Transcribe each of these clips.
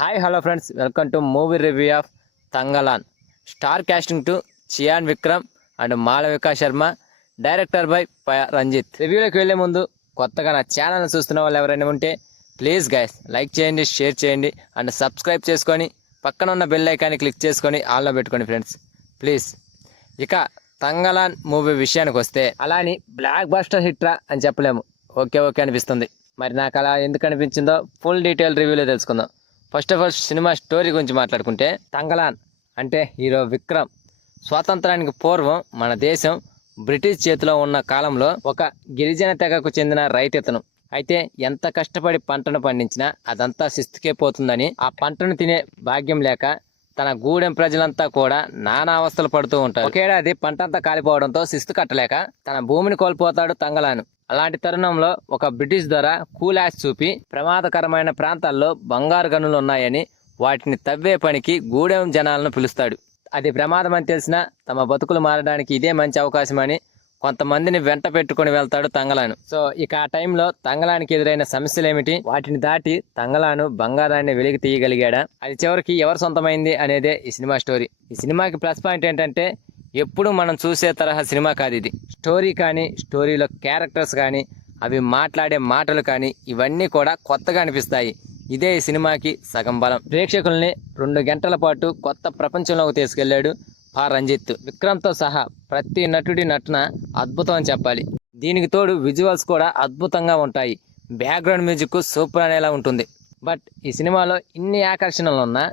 Hi hello friends, welcome to movie review of Thangalaan. Star casting to Chiyaan Vikram and Malavika Sharma, director by Ranjith. రివ్యూలోకి వెళ్లే ముందు కొత్తగా నా ఛానల్ చూస్తున్న వాళ్ళు ఎవరైనా ఉంటే ప్లీజ్ గైస్ లైక్ చేయండి, షేర్ చేయండి అండ్ సబ్స్క్రైబ్ చేసుకొని పక్కన ఉన్న బెల్ ఐకాన్ని క్లిక్ చేసుకొని ఆన్లో పెట్టుకోండి ఫ్రెండ్స్ ప్లీజ్. ఇక తంగలాన్ మూవీ విషయానికి వస్తే అలాని బ్లాక్ బస్టర్ హిట్రా అని చెప్పలేము, ఓకే ఓకే అనిపిస్తుంది. మరి నాకు అలా ఎందుకు అనిపించిందో ఫుల్ డీటెయిల్ రివ్యూలో తెలుసుకుందాం. First of all cinema story గురించి మాట్లాడుకుంటే, తంగలాన్ అంటే హీరో విక్రమ్ స్వాతంత్రానికి పూర్వం మన దేశం బ్రిటిష్ చేతిలో ఉన్న కాలంలో ఒక గిరిజన తెగకు చెందిన రైతు. అయితే ఎంత కష్టపడి పంటను పండించినా అదంతా శిస్తుకే పోతుందని, ఆ పంటను తినే భాగ్యం లేక తన గూడెం ప్రజలంతా కూడా నానా అవస్థలు పడుతూ ఉంటారు. ఒకేడాది పంట అంతా కాలిపోవడంతో శిస్తు కట్టలేక తన భూమిని కోల్పోతాడు తంగలాను. అలాంటి తరుణంలో ఒక బ్రిటిష్ ద్వారా కూలాస్ చూపి ప్రమాదకరమైన ప్రాంతాల్లో బంగారు గనులు ఉన్నాయని వాటిని తవ్వే పనికి గూడెం జనాలను పిలుస్తాడు. అది ప్రమాదం అని తెలిసినా తమ బతుకులు మారడానికి ఇదే మంచి అవకాశం అని కొంతమందిని వెంట పెట్టుకుని వెళ్తాడు తంగలాను. సో ఇక ఆ టైంలో తంగలానికి ఎదురైన సమస్యలు ఏమిటి, వాటిని దాటి తంగలాను బంగారాన్ని వెలికి తీయగలిగాడా, అది చివరికి ఎవరు సొంతమైంది అనేదే ఈ సినిమా స్టోరీ. ఈ సినిమాకి ప్లస్ పాయింట్ ఏంటంటే, ఎప్పుడు మనం చూసే తరహా సినిమా కాదు ఇది. స్టోరీ కానీ, స్టోరీలో క్యారెక్టర్స్ కానీ, అవి మాట్లాడే మాటలు కానీ ఇవన్నీ కూడా కొత్తగా అనిపిస్తాయి. ఇదే ఈ సినిమాకి సగం బలం. ప్రేక్షకుల్ని 2 గంటల పాటు కొత్త ప్రపంచంలోకి తీసుకెళ్లాడు రంజిత్. విక్రమ్తో సహా ప్రతి నటుడి నటన అద్భుతం అని చెప్పాలి. దీనికి తోడు విజువల్స్ కూడా అద్భుతంగా ఉంటాయి. బ్యాక్గ్రౌండ్ మ్యూజిక్ సూపర్ అనేలా ఉంటుంది. బట్ ఈ సినిమాలో ఇన్ని ఆకర్షణలు ఉన్నా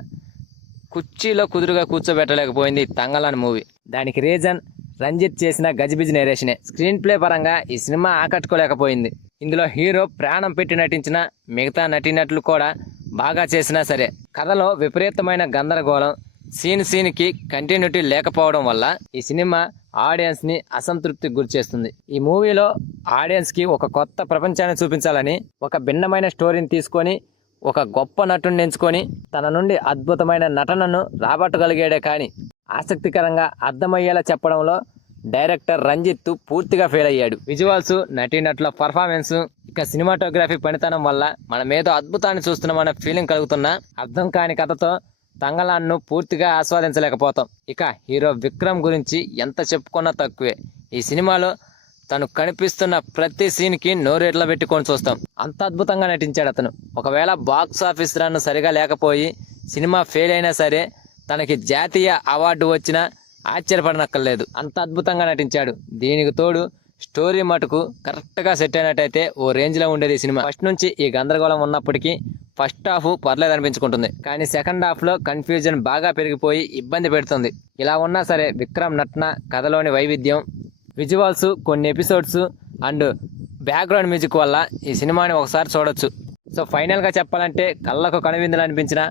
కుర్చీలో కుదురుగా కూర్చోబెట్టలేకపోయింది తంగలాన్ మూవీ. దానికి రీజన్ రంజిత్ చేసిన గజిబిజి నేరేషనే. స్క్రీన్ ప్లే పరంగా ఈ సినిమా ఆకట్టుకోలేకపోయింది. ఇందులో హీరో ప్రాణం పెట్టి నటించిన మిగతా నటీనటులు కూడా బాగా చేసినా సరే, కథలో విపరీతమైన గందరగోళం, సీన్కి కంటిన్యూటీ లేకపోవడం వల్ల ఈ సినిమా ఆడియన్స్ ని అసంతృప్తికి గురిచేస్తుంది. ఈ మూవీలో ఆడియన్స్ కి ఒక కొత్త ప్రపంచాన్ని చూపించాలని ఒక భిన్నమైన స్టోరీని తీసుకొని ఒక గొప్ప నటుడిని ఎంచుకొని తన నుండి అద్భుతమైన నటనను రాబట్టగలిగాడే కానీ ఆసక్తికరంగా అర్థమయ్యేలా చెప్పడంలో డైరెక్టర్ రంజిత్ పూర్తిగా ఫెయిల్ అయ్యాడు. విజువల్స్, నటీనటుల పర్ఫార్మెన్స్, ఇక సినిమాటోగ్రఫీ పనితనం వల్ల మనమేదో అద్భుతాన్ని చూస్తున్నామన్న ఫీలింగ్ కలుగుతున్నా అర్థం కాని కథతో తంగలాన్ను పూర్తిగా ఆస్వాదించలేకపోతాం. ఇక హీరో విక్రమ్ గురించి ఎంత చెప్పుకున్నా తక్కువే. ఈ సినిమాలో తను కనిపిస్తున్న ప్రతి సీన్కి నోరేట్లా పెట్టుకొని చూస్తాం, అంత అద్భుతంగా నటించాడు అతను. ఒకవేళ బాక్స్ ఆఫీస్ రన్ సరిగా లేకపోయి సినిమా ఫెయిల్ అయినా సరే తనకి జాతీయ అవార్డు వచ్చినా ఆశ్చర్యపడనక్కర్లేదు, అంత అద్భుతంగా నటించాడు. దీనికి తోడు స్టోరీ మటుకు కరెక్ట్గా సెట్ అయినట్టయితే ఓ రేంజ్లో ఉండేది ఈ సినిమా. ఫస్ట్ నుంచి ఈ గందరగోళం ఉన్నప్పటికీ ఫస్ట్ హాఫ్ పర్లేదు అనిపించుకుంటుంది, కానీ సెకండ్ హాఫ్లో కన్ఫ్యూజన్ బాగా పెరిగిపోయి ఇబ్బంది పెడుతుంది. ఇలా ఉన్నా సరే విక్రమ్ నటన, కథలోని వైవిధ్యం, విజువల్స్, కొన్ని ఎపిసోడ్స్ అండ్ బ్యాక్గ్రౌండ్ మ్యూజిక్ వల్ల ఈ సినిమాని ఒకసారి చూడొచ్చు. సో ఫైనల్గా చెప్పాలంటే కళ్ళకు కనువిందులు అనిపించిన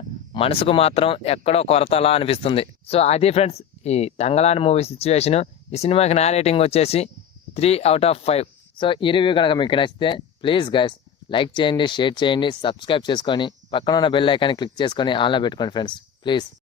మనసుకు మాత్రం ఎక్కడో కొరతలా అనిపిస్తుంది. సో అది ఫ్రెండ్స్ ఈ తంగలాన్ మూవీ సిచ్యువేషన్. ఈ సినిమాకి నా రేటింగ్ వచ్చేసి 3/5. సో ఈ రివ్యూ కనుక మీకు నచ్చితే ప్లీజ్ గైస్ లైక్ చేయండి, షేర్ చేయండి, సబ్స్క్రైబ్ చేసుకొని పక్కన ఉన్న బెల్ ఐకాన్ని క్లిక్ చేసుకొని ఆన్లో పెట్టుకోండి ఫ్రెండ్స్ ప్లీజ్.